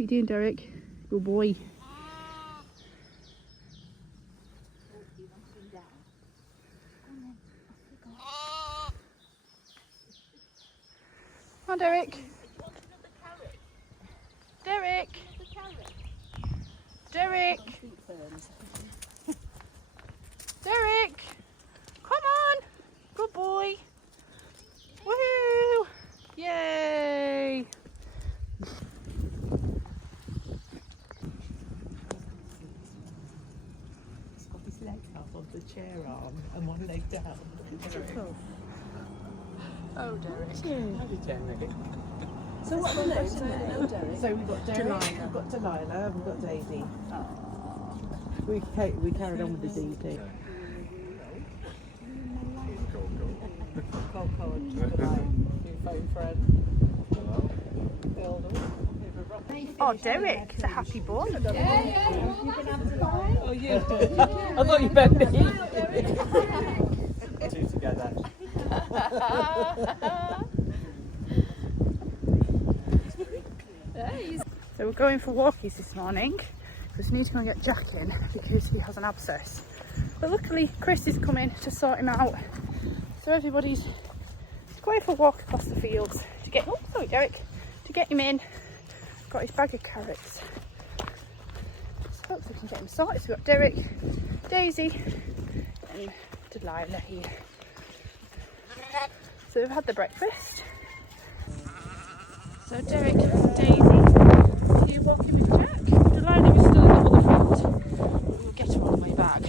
you doing, Derek? Good boy. Come on, Derek. Derek. Derek. Derek. Come on. Good boy. Woohoo. Yay. He's got his leg up on the chair arm and one leg down. Oh, Derek. So what are the names? So we've got Derek, we've got Delilah, we've got Daisy. We carried on with the DP. Phone friend. Oh, Derek is a happy boy. Oh, you did? I thought you meant me. Two together. So we're going for walkies this morning because we need to go and get Jack in because he has an abscess. But luckily Chris is coming to sort him out. So everybody's going for a walk across the fields to get, oh sorry Derek, to get him in. Got his bag of carrots. So hopefully we can get him sorted. So we've got Derek, Daisy and Delilah here. So we've had the breakfast. So Derek and Daisy here walking with Jack. Delilah is still in the other field. We'll get her on the way back.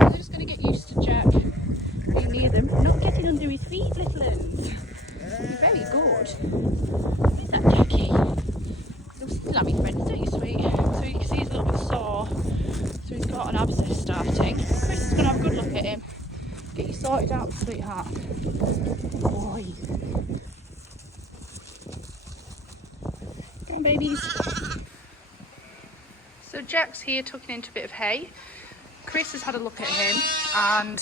They're just going to get used to Jack being near them. Not getting under his feet, little uns. You're very good. Where's that Jackie? You'll see lammy friends, don't you, sweet? So you can see he's a little bit sore. So he's got an abscess starting. Chris is going to have a good look at him. Get you sorted out, sweetheart. Boy. Come on, babies. So Jack's here tucking into a bit of hay. Chris has had a look at him and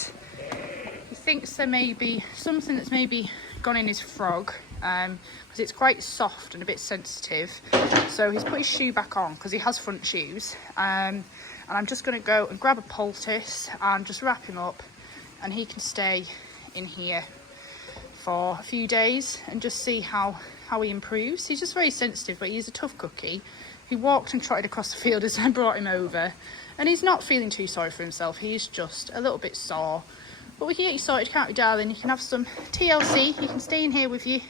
he thinks there may be something that's maybe gone in his frog because it's quite soft and a bit sensitive. So he's put his shoe back on because he has front shoes. And I'm just going to go and grab a poultice and just wrap him up. And he can stay in here for a few days and just see how he improves. He's just very sensitive, but he's a tough cookie. He walked and trotted across the field as I brought him over, and he's not feeling too sorry for himself. He's just a little bit sore, but we can get you sorted, can't we, darling? You can have some TLC. You can stay in here with your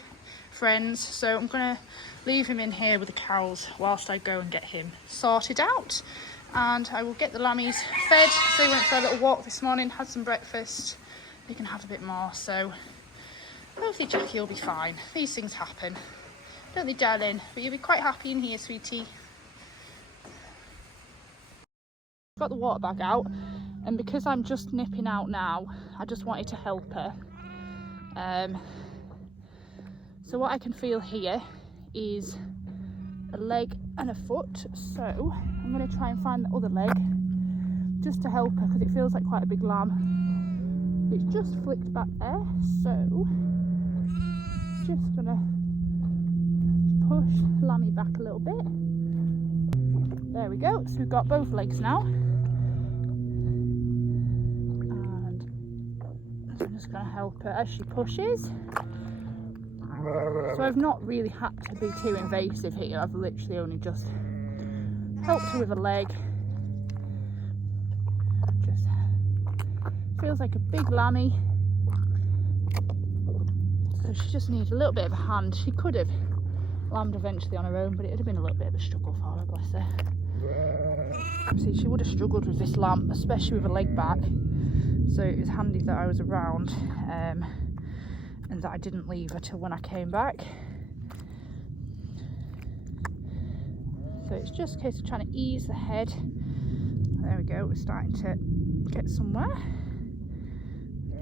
friends. So I'm gonna leave him in here with the cows whilst I go and get him sorted out. And I will get the lammies fed. So they went for a little walk this morning, had some breakfast. They can have a bit more. So hopefully Jackie will be fine. These things happen, don't they, darling? But you'll be quite happy in here, sweetie. Got the water bag out, and because I'm just nipping out now, I just wanted to help her. So what I can feel here is a leg and a foot, so I'm going to try and find the other leg just to help her because it feels like quite a big lamb. It's just flicked back there, so just going to push Lammy back a little bit. There we go, so we've got both legs now. And I'm just going to help her as she pushes. So I've not really had to be too invasive here. I've literally only just helped her with a leg. Just feels like a big lammy. So she just needs a little bit of a hand. She could have lambed eventually on her own, but it would have been a little bit of a struggle for her, bless her. See, she would have struggled with this lamb, especially with a leg back. So it was handy that I was around. And that I didn't leave her till when I came back. So it's just a case of trying to ease the head. There we go, we're starting to get somewhere.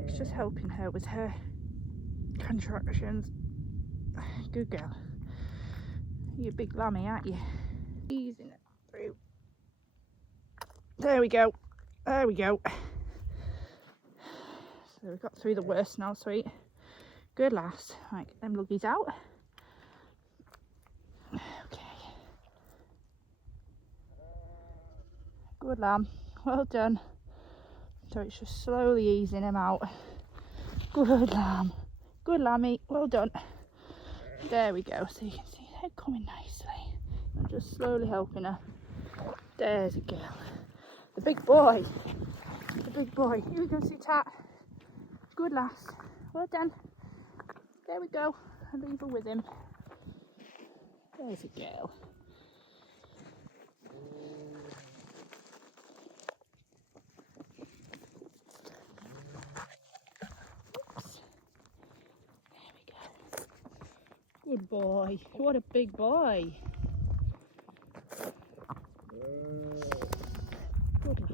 It's just helping her with her contractions. Good girl. You're a big lammy, aren't you? Easing it through. There we go. There we go. So we've got through the worst now, sweet. Good lass. Right, get them luggies out. Okay. Good lamb. Well done. So it's just slowly easing him out. Good lamb. Good lammy. Well done. There we go. So you can see they're coming nicely. I'm just slowly helping her. There's a girl. The big boy. The big boy. Here we go, sweetheart. Good lass. Well done. There we go. I'll leave her with him. There's a girl. Oops. There we go. Good boy. What a big boy. Good lass.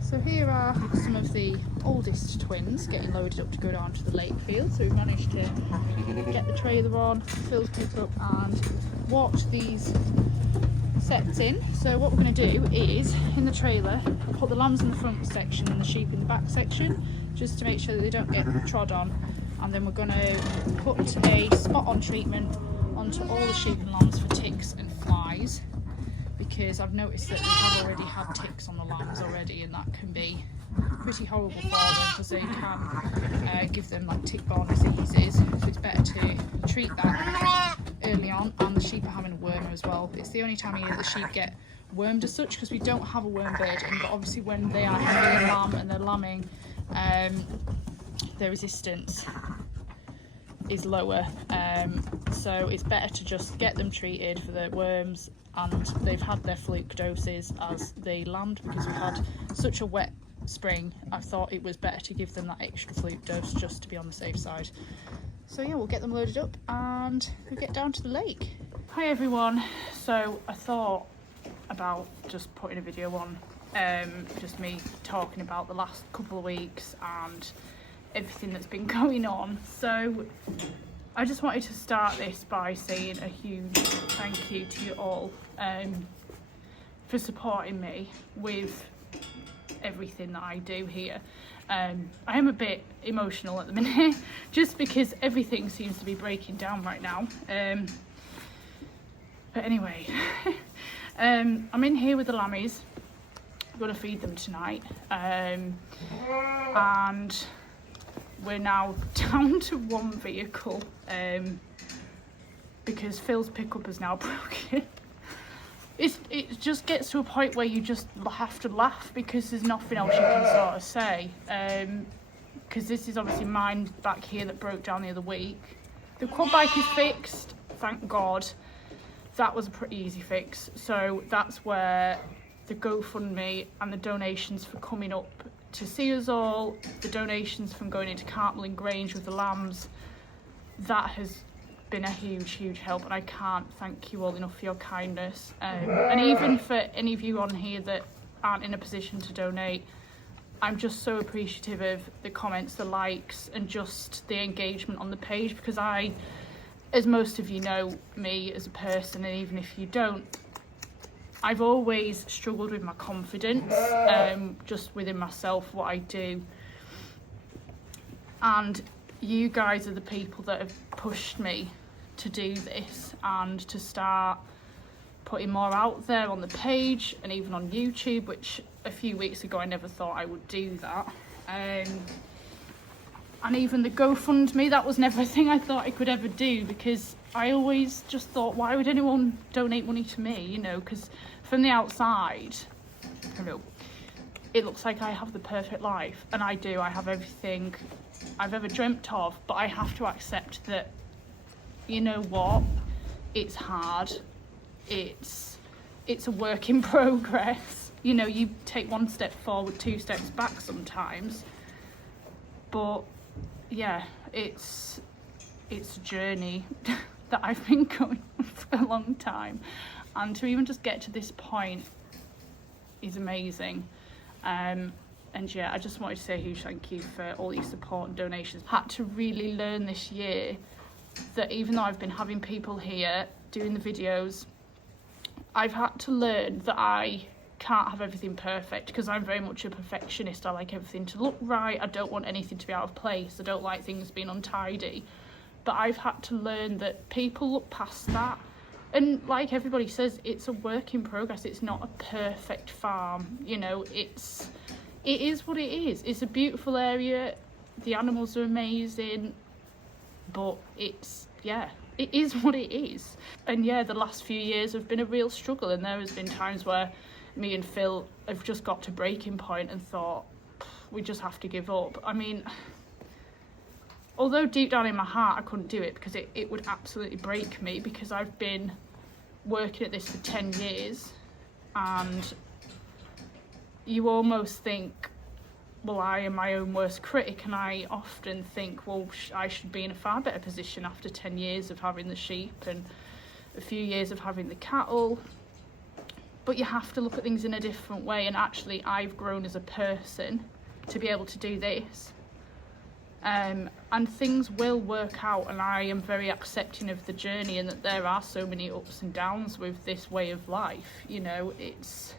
So here are some of the oldest twins getting loaded up to go down to the lake field. So we've managed to get the trailer on, Phil's picked up and watch these sets in. So what we're going to do is, in the trailer, put the lambs in the front section and the sheep in the back section, just to make sure that they don't get trod on. And then we're going to put a spot on treatment onto all the sheep and lambs for ticks and flies, because I've noticed that we have already had ticks on the lambs already, and that can be pretty horrible for them because they can give them like tick-borne diseases. So it's better to treat that early on. And the sheep are having a wormer as well. It's the only time of year that the sheep get wormed as such, because we don't have a worm burden, but obviously when they are having a lamb and they're lambing, their resistance is lower, so it's better to just get them treated for the worms, and they've had their fluke doses as they lambed because we had such a wet spring. I thought it was better to give them that extra fluke dose just to be on the safe side. So yeah, we'll get them loaded up and we'll get down to the lake. Hi everyone. So I thought about just putting a video on, just me talking about the last couple of weeks and everything that's been going on. So I just wanted to start this by saying a huge thank you to you all for supporting me with everything that I do here. I am a bit emotional at the minute just because everything seems to be breaking down right now. But anyway, I'm in here with the lammies. I'm going to feed them tonight. And we're now down to one vehicle because Phil's pickup is now broken. it just gets to a point where you just have to laugh because there's nothing else you can sort of say. Because this is obviously mine back here that broke down the other week. The quad bike is fixed, thank God. That was a pretty easy fix. So that's where the GoFundMe and the donations for coming up to see us all, the donations from going into Cartmel and Grange with the lambs, that has been a huge help, and I can't thank you all enough for your kindness. And even for any of you on here that aren't in a position to donate, I'm just so appreciative of the comments, the likes, and just the engagement on the page, because I, as most of you know me as a person, and even if you don't, I've always struggled with my confidence, just within myself, what I do. And you guys are the people that have pushed me to do this and to start putting more out there on the page and even on YouTube, which a few weeks ago I never thought I would do that. And even the GoFundMe, that was never a thing I thought I could ever do, because I always just thought, why would anyone donate money to me? You know, because from the outside, you know, it looks like I have the perfect life, and I do. I have everything I've ever dreamt of, but I have to accept that, you know what, it's hard, it's a work in progress. You know, you take one step forward, 2 steps back sometimes, but yeah, it's a journey that I've been going on for a long time, and to even just get to this point is amazing. And yeah, I just wanted to say a huge thank you for all your support and donations. Had to really learn this year that even though I've been having people here doing the videos, I've had to learn that I can't have everything perfect, because I'm very much a perfectionist. I like everything to look right. I don't want anything to be out of place. I don't like things being untidy. But I've had to learn that people look past that. And like everybody says, it's a work in progress. It's not a perfect farm. You know, it is what it is. It's a beautiful area. The animals are amazing, but it is what it is. And yeah, the last few years have been a real struggle, and there has been times where me and Phil have just got to breaking point and thought, we just have to give up. I mean, although deep down in my heart I couldn't do it, because it would absolutely break me, because I've been working at this for 10 years, and you almost think, well, I am my own worst critic, and I often think, well, I should be in a far better position after 10 years of having the sheep and a few years of having the cattle. But you have to look at things in a different way, and actually I've grown as a person to be able to do this. And things will work out, and I am very accepting of the journey, and that there are so many ups and downs with this way of life. You know, it's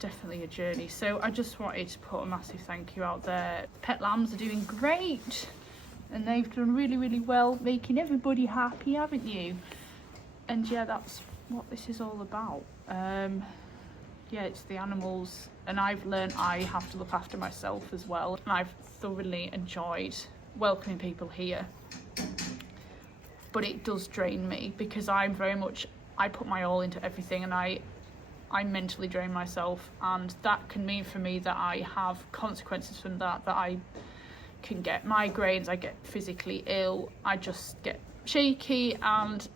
definitely a journey. So I just wanted to put a massive thank you out there. Pet lambs are doing great, and they've done really well, making everybody happy, haven't you? And yeah, that's what this is all about. Yeah, it's the animals, and I've learned I have to look after myself as well, and I've thoroughly enjoyed welcoming people here. But it does drain me, because I'm very much, I put my all into everything, and I mentally drain myself, and that can mean for me that I have consequences from that I can get migraines, I get physically ill, I just get shaky, and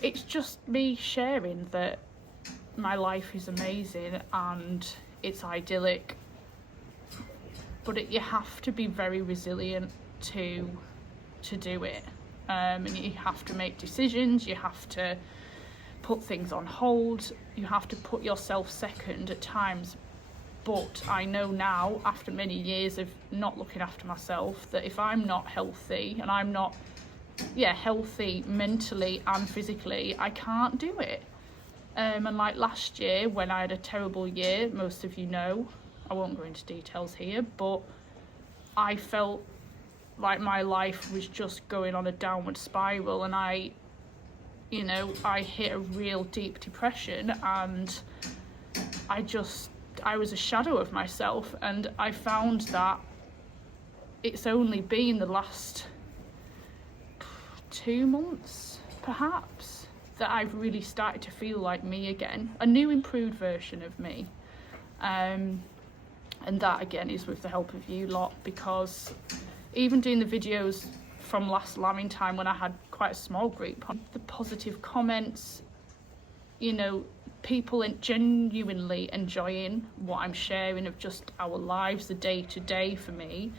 it's just me sharing that my life is amazing and it's idyllic, but you have to be very resilient to do it, and you have to make decisions, you have to put things on hold, you have to put yourself second at times. But I know now, after many years of not looking after myself, that if I'm not healthy, and I'm not healthy mentally and physically, I can't do it. And like last year, when I had a terrible year, most of you know, I won't go into details here, but I felt like my life was just going on a downward spiral, and I hit a real deep depression, and I was a shadow of myself. And I found that it's only been the last 2 months perhaps that I've really started to feel like me again, a new improved version of me. And that again is with the help of you lot, because even doing the videos from last lambing time when I had quite a small group, the positive comments, you know, people genuinely enjoying what I'm sharing of just our lives, the day to day for me.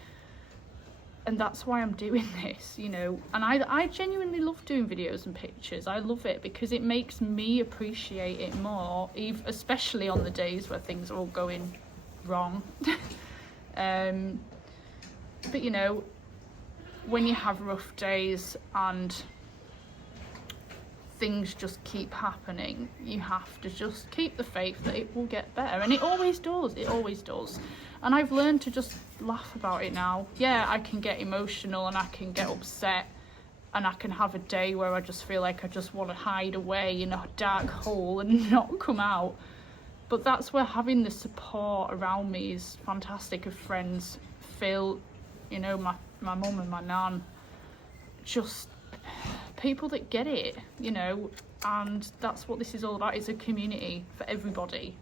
And that's why I'm doing this, you know. And I genuinely love doing videos and pictures. I love it because it makes me appreciate it more, especially on the days where things are all going wrong. But you know, when you have rough days and things just keep happening, you have to just keep the faith that it will get better, and it always does. It always does. And I've learned to just laugh about it now. Yeah, I can get emotional and I can get upset, and I can have a day where I just feel like I just want to hide away in a dark hole and not come out. But that's where having the support around me is fantastic, of friends, Phil, you know, my mum and my nan, just people that get it, you know. And that's what this is all about. It's a community for everybody.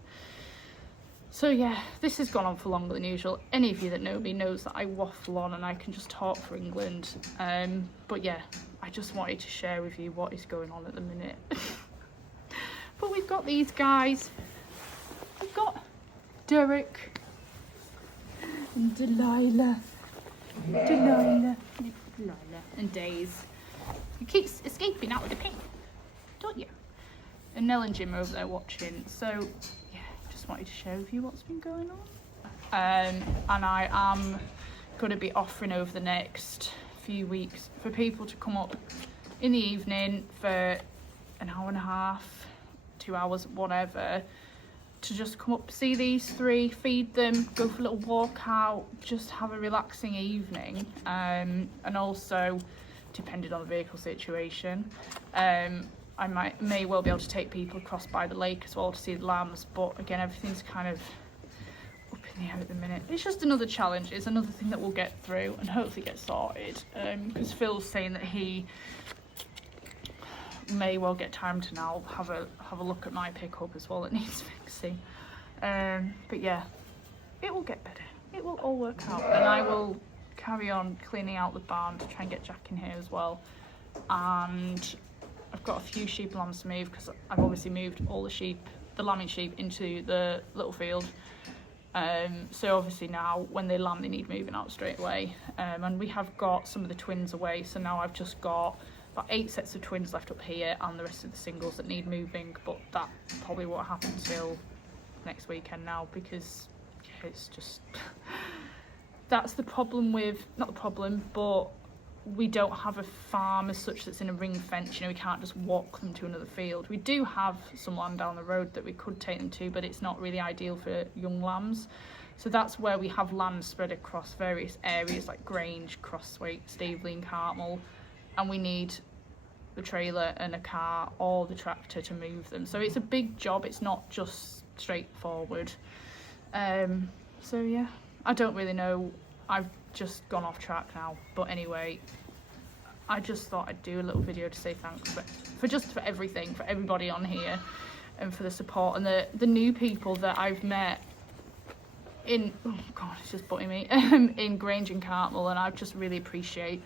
So yeah, this has gone on for longer than usual. Any of you that know me knows that I waffle on and I can just talk for England. But yeah, I just wanted to share with you what is going on at the minute. But we've got these guys. We've got Derek and Delilah, and Days. He keeps escaping out of the pen, don't you? And Nell and Jim are over there watching. So yeah, just wanted to share with you what's been going on. And I am going to be offering over the next few weeks for people to come up in the evening for an hour and a half, 2 hours, whatever, to just come up, see these three, feed them, go for a little walk out, just have a relaxing evening. And also, depending on the vehicle situation, I may well be able to take people across by the lake as well to see the lambs. But again, everything's kind of up in the air at the minute. It's just another challenge. It's another thing that we'll get through and hopefully get sorted. Because Phil's saying that he may well get time to now have a look at my pickup as well. It needs fixing. But yeah, it will get better. It will all work out, and I will carry on cleaning out the barn to try and get Jack in here as well. And I've got a few sheep and lambs to move, because I've obviously moved all the lambing sheep into the little field. So obviously now when they lamb, they need moving out straight away. And we have got some of the twins away, so now I've just got about 8 sets of twins left up here and the rest of the singles that need moving. But that probably won't happen till next weekend now, because yeah, it's just that's the problem with, not the problem, but we don't have a farm as such that's in a ring fence. You know, we can't just walk them to another field. We do have some land down the road that we could take them to, but it's not really ideal for young lambs. So that's where we have land spread across various areas like Grange, Crosswaite, Staveley and Cartmel, and we need the trailer and a car or the tractor to move them. So it's a big job. It's not just straightforward. So yeah, I don't really know. I've just gone off track now, but anyway, I just thought I'd do a little video to say thanks for everything, for everybody on here, and for the support and the new people that I've met in, oh god, it's just butting me, in Grange and Cartmel, and I just really appreciate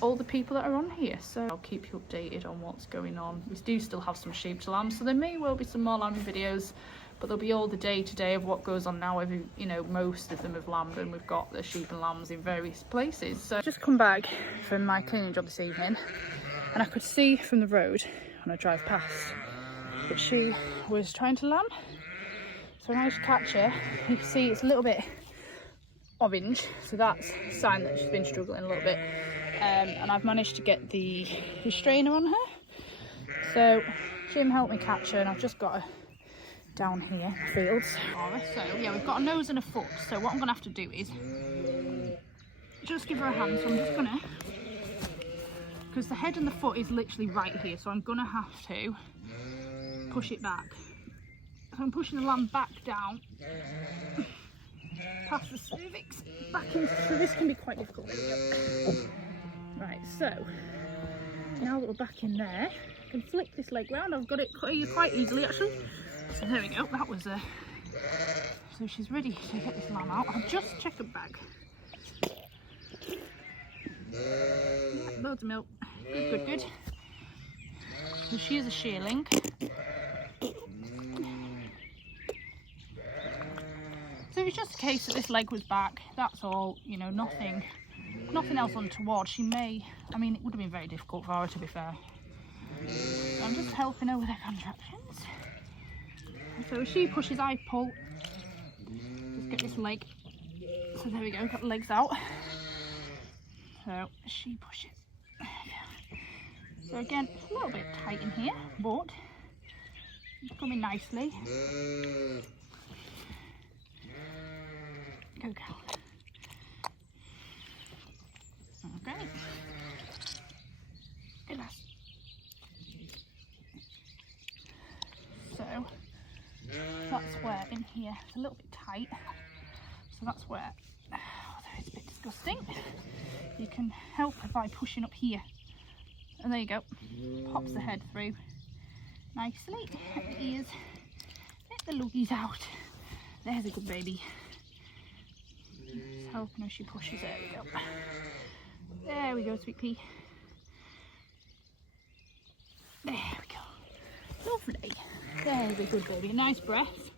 all the people that are on here. So I'll keep you updated on what's going on. We do still have some sheep to lamb, so there may well be some more lambing videos, but there'll be all the day-to-day of what goes on now. Most of them have lambed, and we've got the sheep and lambs in various places. So I've just come back from my cleaning job this evening, and I could see from the road when I drive past that she was trying to lamb. So I managed to catch her. You can see it's a little bit orange, so that's a sign that she's been struggling a little bit. And I've managed to get the restrainer on her. So Jim helped me catch her, and I've just got her down here in the fields. So yeah, we've got a nose and a foot. So what I'm gonna have to do is just give her a hand. So I'm just gonna, because the head and the foot is literally right here, so I'm gonna have to push it back. So I'm pushing the lamb back down past the cervix back in, so this can be quite difficult. There we go. Right, so now that we're back in there, can flick this leg round. I've got it quite easily actually. So there we go, that was so she's ready to get this lamb out. I'll just check her bag. Loads of milk. Good. So she is a shearling. So it was just a case that this leg was back, that's all, you know, nothing else untoward. She may, I mean, it would have been very difficult for her, to be fair. So I'm just helping her with her contractions. So as she pushes, I pull. Just get this leg. So there we go, got the legs out. So she pushes. So again, a little bit tight in here, but it's coming nicely. Go. Okay. Good lass. So that's where in here it's a little bit tight. So that's where, although it's a bit disgusting, you can help by pushing up here. And there you go. Pops the head through nicely. Let the ears, let the luggies out. There's a good baby. Just helping as she pushes. There we go. There we go, sweet pea. There we go. Lovely. There's a good baby. A nice breath.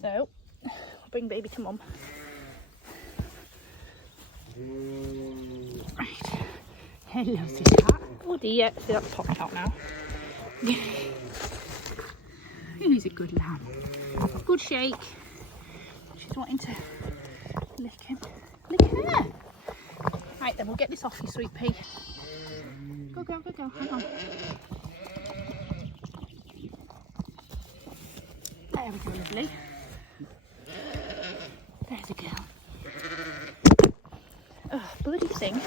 So, I'll bring baby to mum. Right. Hello, sweetheart. Oh dear. See, that's popped out now. He's a good lamb. Good shake. She's wanting to lick him. Lick her. Right then, we'll get this off you, sweet pea. Go. Hang on. There we go, lovely. There's a girl. Oh, bloody thing.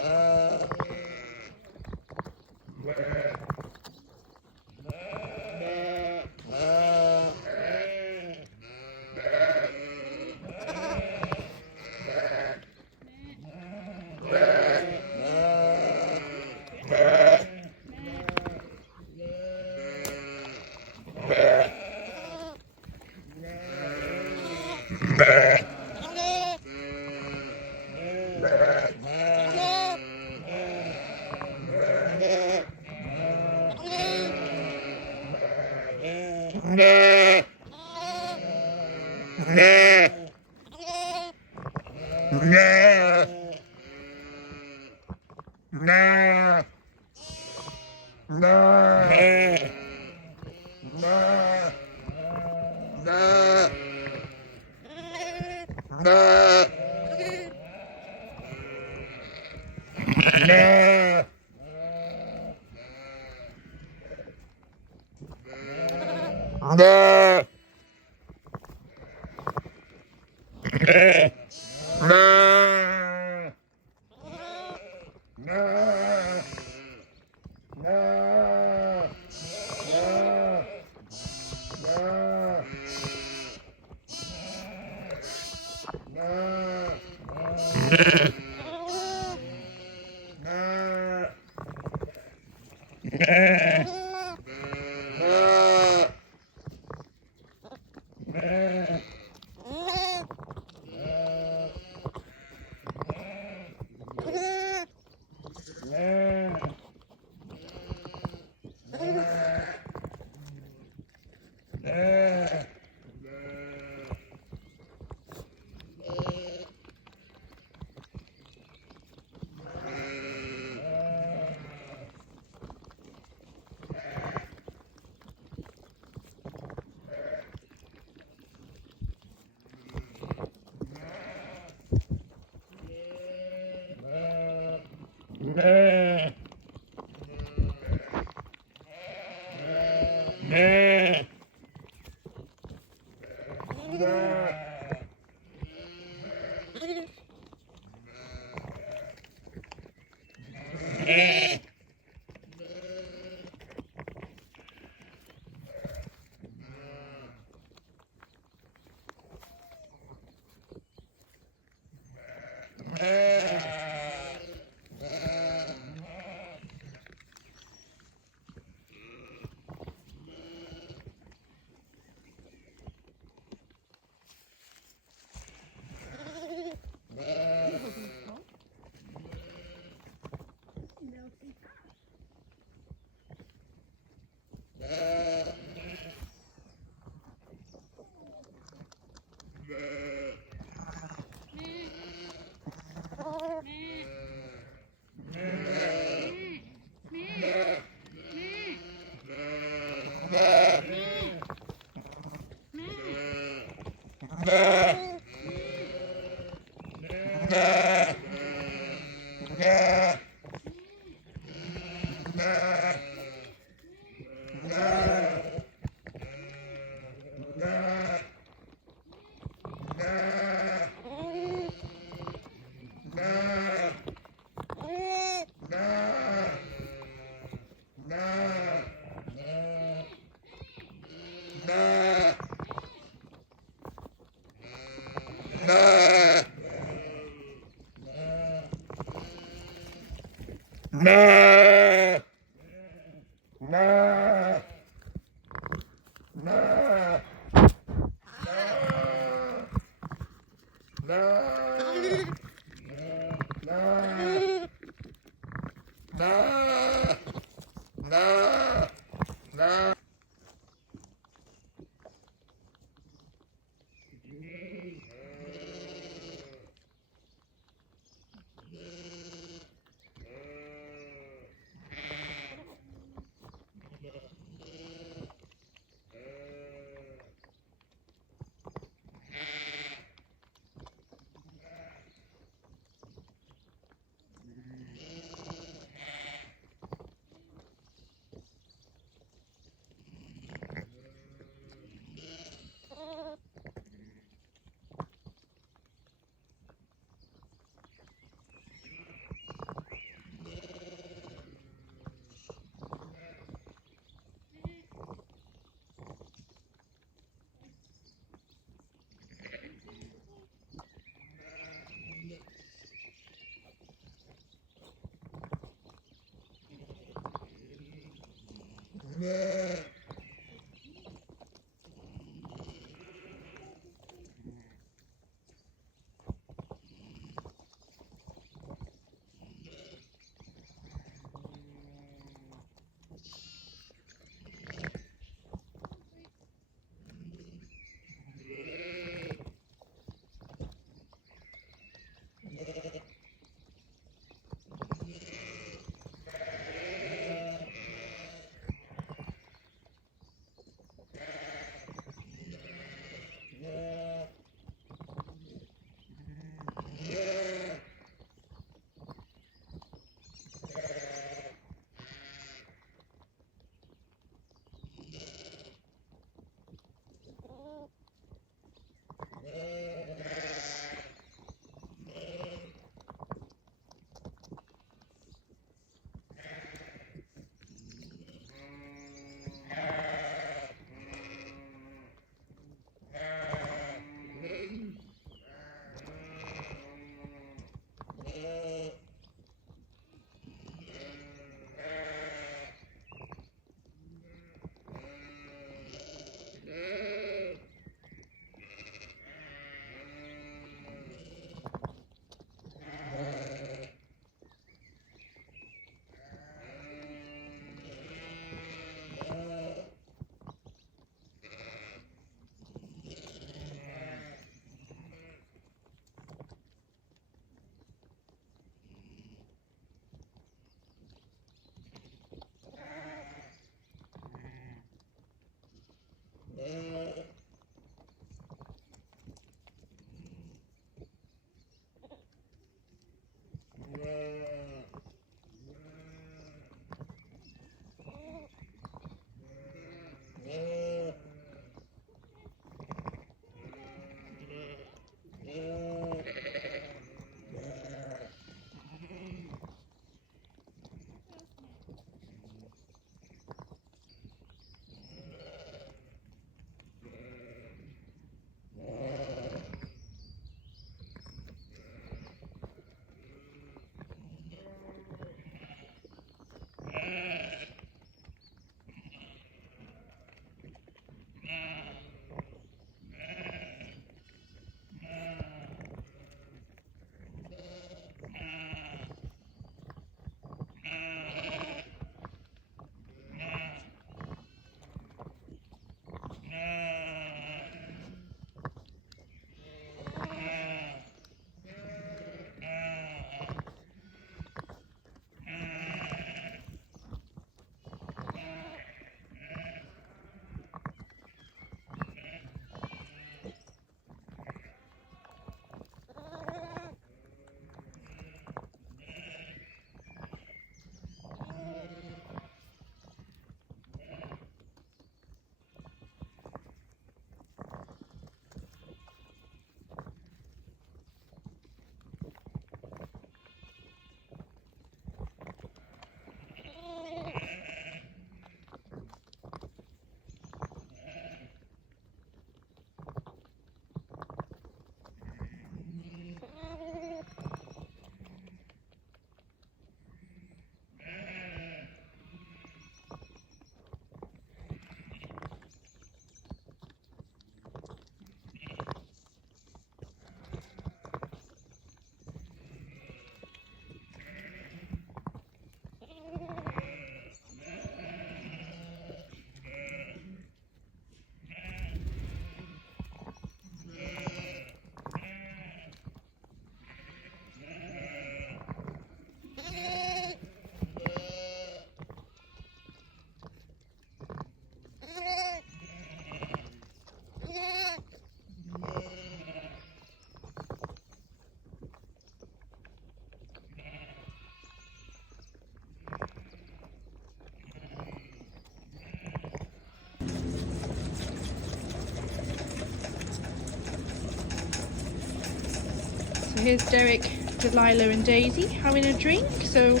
here's Derek, Delilah and Daisy having a drink. So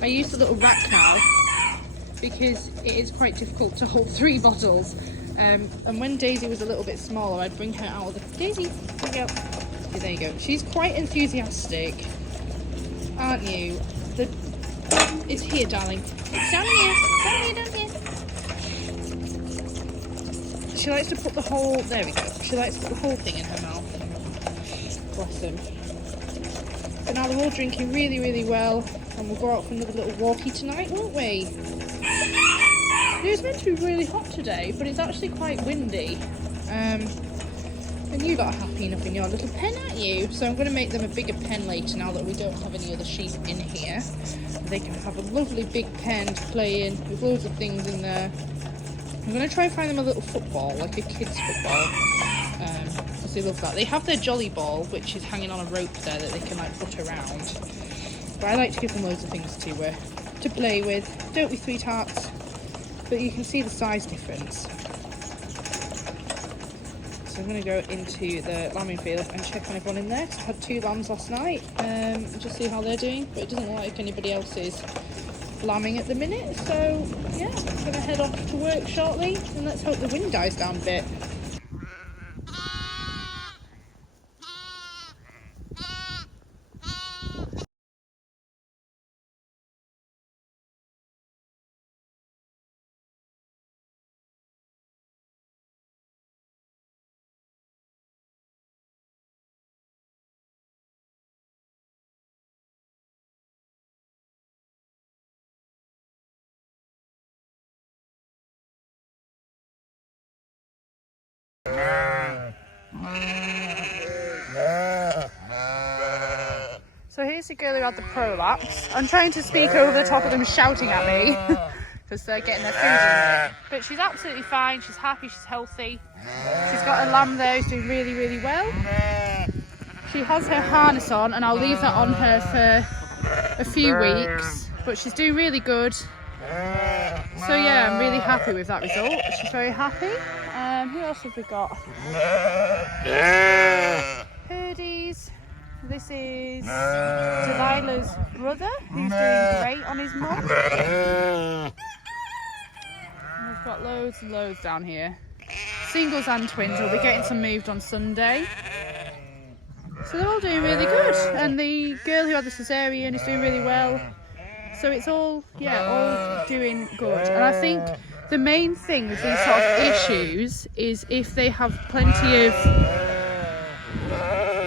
I used a little rack now because it is quite difficult to hold 3 bottles. And when Daisy was a little bit smaller, I'd bring her out of the... Daisy, there you go. Yeah, there you go. She's quite enthusiastic, aren't you? It's here, darling. It's down here. Down here, down here. She likes to put the whole... There we go. She likes to put the whole thing in her mouth. Bless them. But now they're all drinking really, really well. And we'll go out for another little walkie tonight, won't we? It was meant to be really hot today, but it's actually quite windy. And you lot are happy enough in your little pen, aren't you? So I'm going to make them a bigger pen later now that we don't have any other sheep in here. They can have a lovely big pen to play in with loads of things in there. I'm going to try and find them a little football, like a kid's football. Because they love that. They have their jolly ball, which is hanging on a rope there that they can like put around. But I like to give them loads of things to play with. Don't we, sweethearts? But you can see the size difference. So I'm going to go into the lambing field and check on everyone in there. So I had 2 lambs last night and just see how they're doing. But it doesn't look like anybody else is lambing at the minute. So yeah, I'm going to head off to work shortly and let's hope the wind dies down a bit. So here's the girl who had the prolapse. I'm trying to speak over the top of them shouting at me because they're getting their food in there. But she's absolutely fine, she's happy, she's healthy. She's got a lamb there who's doing really, really well. She has her harness on and I'll leave that on her for a few weeks. But she's doing really good. So yeah, I'm really happy with that result. She's very happy. Who else have we got? Herdies. This is Delilah's brother, who's doing great on his mum. And we've got loads and loads down here. Singles and twins will be getting some moved on Sunday. So they're all doing really good. And the girl who had the cesarean is doing really well. So it's all, yeah, all doing good. And I think the main thing with these sort of issues is if they have plenty of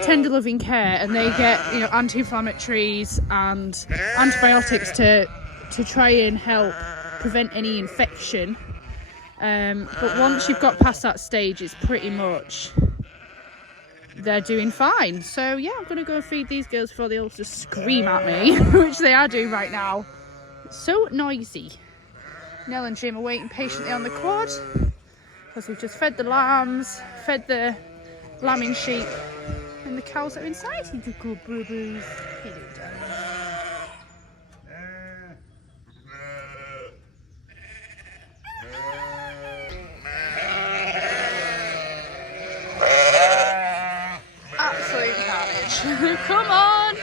tender loving care and they get, you know, anti-inflammatories and antibiotics to try and help prevent any infection. But once you've got past that stage, it's pretty much they're doing fine. So yeah, I'm gonna go and feed these girls before they all just scream at me, which they are doing right now. It's so noisy. Nell and Jim are waiting patiently on the quad because we've just fed the lambs, fed the lambing sheep, and the cows that are inside. He's a good brothers. Hello, darling. Absolute carnage. Come on!